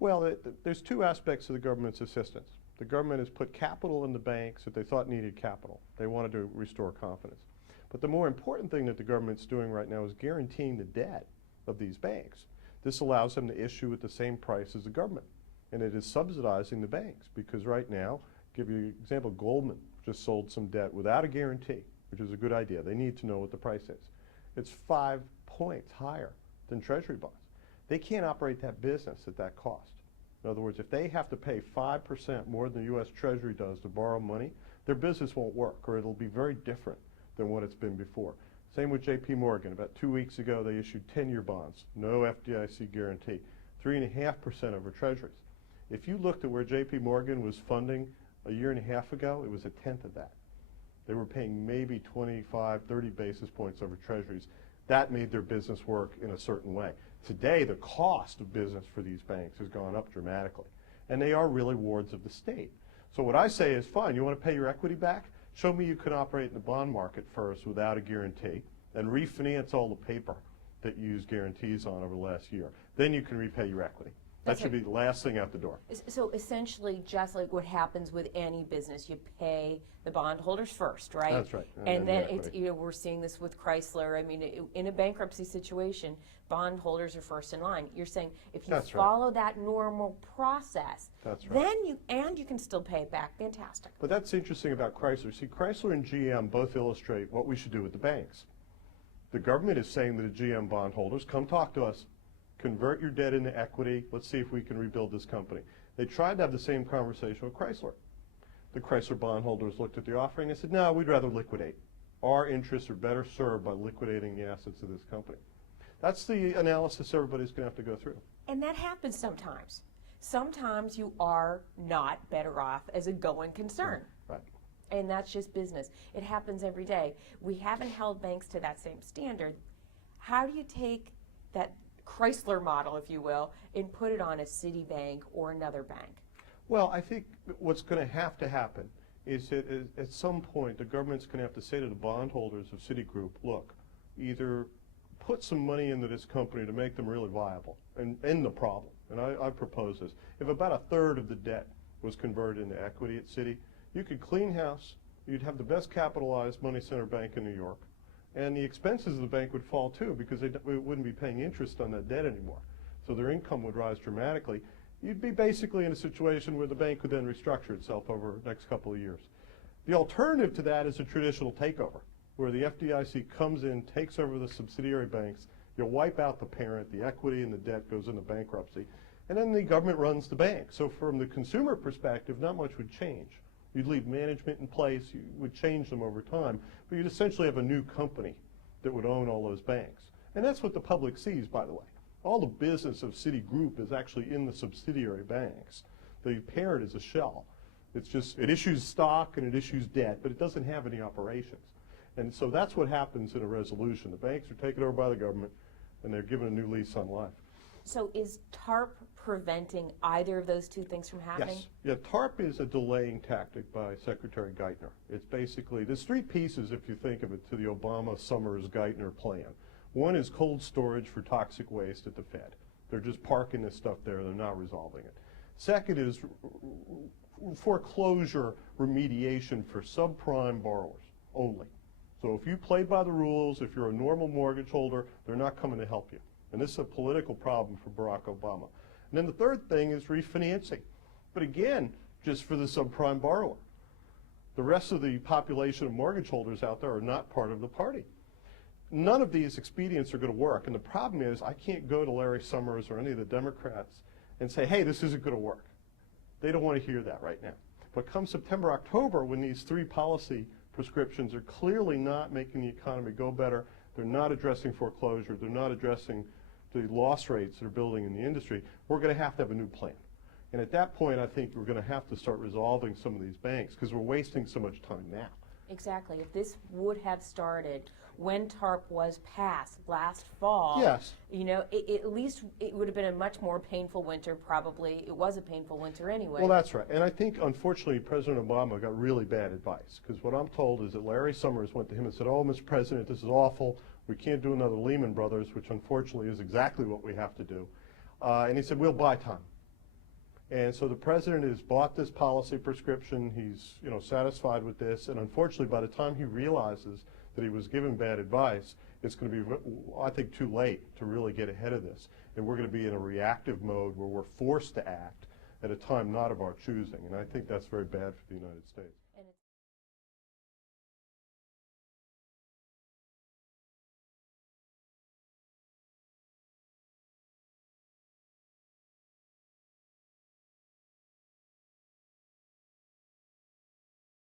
Well, there's two aspects of the government's assistance. The government has put capital in the banks that they thought needed capital. They wanted to restore confidence. But the more important thing that the government's doing right now is guaranteeing the debt of these banks. This allows them to issue at the same price as the government. And it is subsidizing the banks because right now, give you an example, Goldman just sold some debt without a guarantee, which is a good idea. They need to know what the price is. It's 5 points higher than Treasury bonds. They can't operate that business at that cost. In other words, if they have to pay 5% more than the U.S. Treasury does to borrow money, their business won't work, or it'll be very different than what it's been before. Same with J.P. Morgan. About 2 weeks ago, they issued 10-year bonds, no FDIC guarantee, 3.5% over Treasuries. If you looked at where J.P. Morgan was funding a year and a half ago, it was a tenth of that. They were paying maybe 25, 30 basis points over Treasuries. That made their business work in a certain way. Today, the cost of business for these banks has gone up dramatically, and they are really wards of the state. So what I say is, fine, you want to pay your equity back? Show me you can operate in the bond market first without a guarantee and refinance all the paper that you used guarantees on over the last year. Then you can repay your equity. That should be the last thing out the door. So essentially, just like what happens with any business, you pay the bondholders first, right? That's right. And then it's, we're seeing this with Chrysler. I mean, in a bankruptcy situation, bondholders are first in line. You're saying if you follow that normal process, then you can still pay it back. Fantastic. But that's interesting about Chrysler. See, Chrysler and GM both illustrate what we should do with the banks. The government is saying to the GM bondholders, come talk to us. Convert your debt into equity. Let's see if we can rebuild this company. They tried to have the same conversation with Chrysler. The Chrysler bondholders looked at the offering and said, no, we'd rather liquidate. Our interests are better served by liquidating the assets of this company. That's the analysis everybody's going to have to go through. And that happens sometimes. Sometimes you are not better off as a going concern. Right. And that's just business. It happens every day. We haven't held banks to that same standard. How do you take that Chrysler model, if you will, and put it on a Citibank or another bank? Well, I think what's going to happen is that at some point the government's going to have to say to the bondholders of Citigroup, look, either put some money into this company to make them really viable and end the problem. And I propose this. If about a third of the debt was converted into equity at Citi, you could clean house, you'd have the best capitalized money center bank in New York, and the expenses of the bank would fall too because they wouldn't be paying interest on that debt anymore. So their income would rise dramatically. You'd be basically in a situation where the bank could then restructure itself over the next couple of years. The alternative to that is a traditional takeover, where the FDIC comes in, takes over the subsidiary banks, you wipe out the parent, the equity and the debt goes into bankruptcy, and then the government runs the bank. So from the consumer perspective, not much would change. You'd leave management in place, you would change them over time, but you'd essentially have a new company that would own all those banks. And that's what the public sees, by the way. All the business of Citigroup is actually in the subsidiary banks. The parent is a shell. It's just, it issues stock and it issues debt, but it doesn't have any operations. And so that's what happens in a resolution. The banks are taken over by the government and they're given a new lease on life. So is TARP preventing either of those two things from happening? Yes. Yeah, TARP is a delaying tactic by Secretary Geithner. It's basically, there's three pieces, if you think of it, to the Obama-Summers-Geithner plan. One is cold storage for toxic waste at the Fed. They're just parking this stuff there. They're not resolving it. Second is foreclosure remediation for subprime borrowers only. So if you play by the rules, if you're a normal mortgage holder, they're not coming to help you. And this is a political problem for Barack Obama. And then the third thing is refinancing. But again, just for the subprime borrower. The rest of the population of mortgage holders out there are not part of the party. None of these expedients are going to work. And the problem is I can't go to Larry Summers or any of the Democrats and say, hey, this isn't going to work. They don't want to hear that right now. But come September, October, when these three policy prescriptions are clearly not making the economy go better, they're not addressing foreclosure, they're not addressing the loss rates that are building in the industry, we're going to have a new plan. And at that point, I think we're going to have to start resolving some of these banks because we're wasting so much time now. Exactly. If this would have started when TARP was passed last fall, yes, you know, at least it would have been a much more painful winter. Probably it was a painful winter anyway. Well, that's right. And I think, unfortunately, President Obama got really bad advice because what I'm told is that Larry Summers went to him and said, oh, Mr. President, this is awful. We can't do another Lehman Brothers, which unfortunately is exactly what we have to do. And he said, we'll buy time. And so the president has bought this policy prescription. He's, satisfied with this. And unfortunately, by the time he realizes that he was given bad advice, it's going to be, I think, too late to really get ahead of this. And we're going to be in a reactive mode where we're forced to act at a time not of our choosing. And I think that's very bad for the United States.